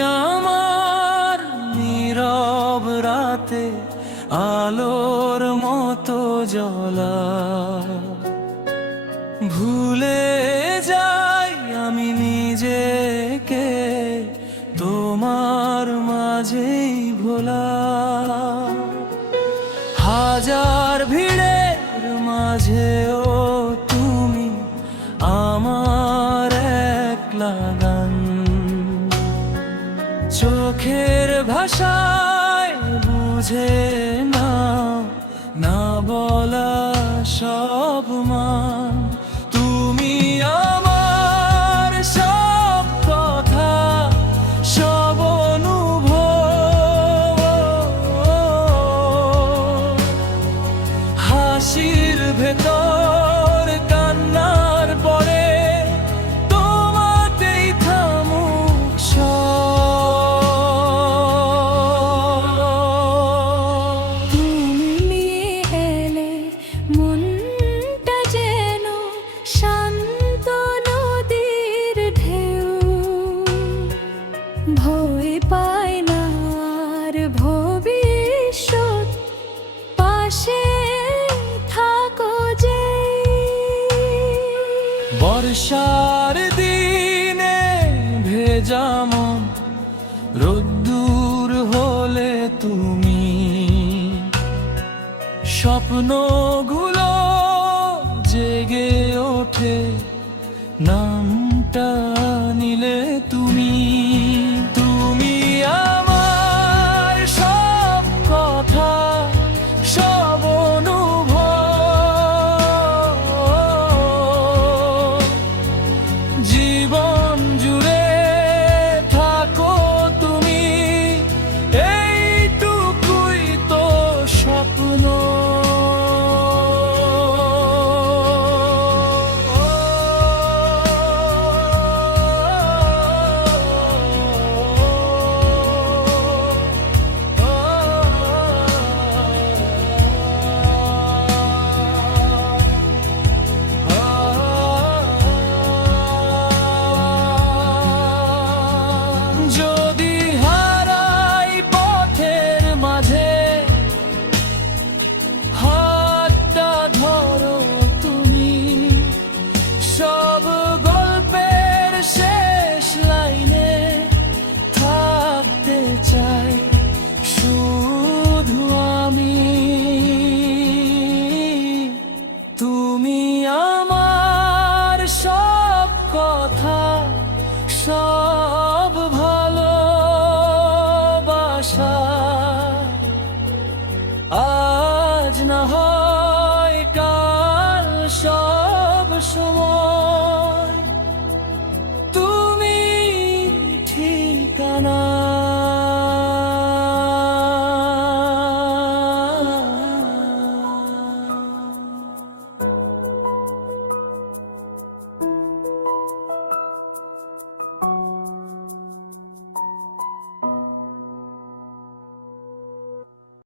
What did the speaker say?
আমার নীরব রাতে আলোর মতো জ্বলা। ভুলে যাই আমি নিজেকে, তোমার মাঝেই ভোলা। হাজার ভিড়ের মাঝেও তুমি আমার একলা চোখের ভাষায় বুঝে না না বলা সব মান। তুমি আমার সব কথা, সব অনুভব। হাসির ভেতর ভয় পায় না আর ভবিষ্যৎ পাশে থাকো যে। বর্ষার দিনে ভেজা মন, রোদ্দুর হলে তুমি। স্বপ্নগুলো জেগে ওঠে, নামটা নিলে তুমি। সব ভালোবাসা। আজ না হয় কাল সব সময়।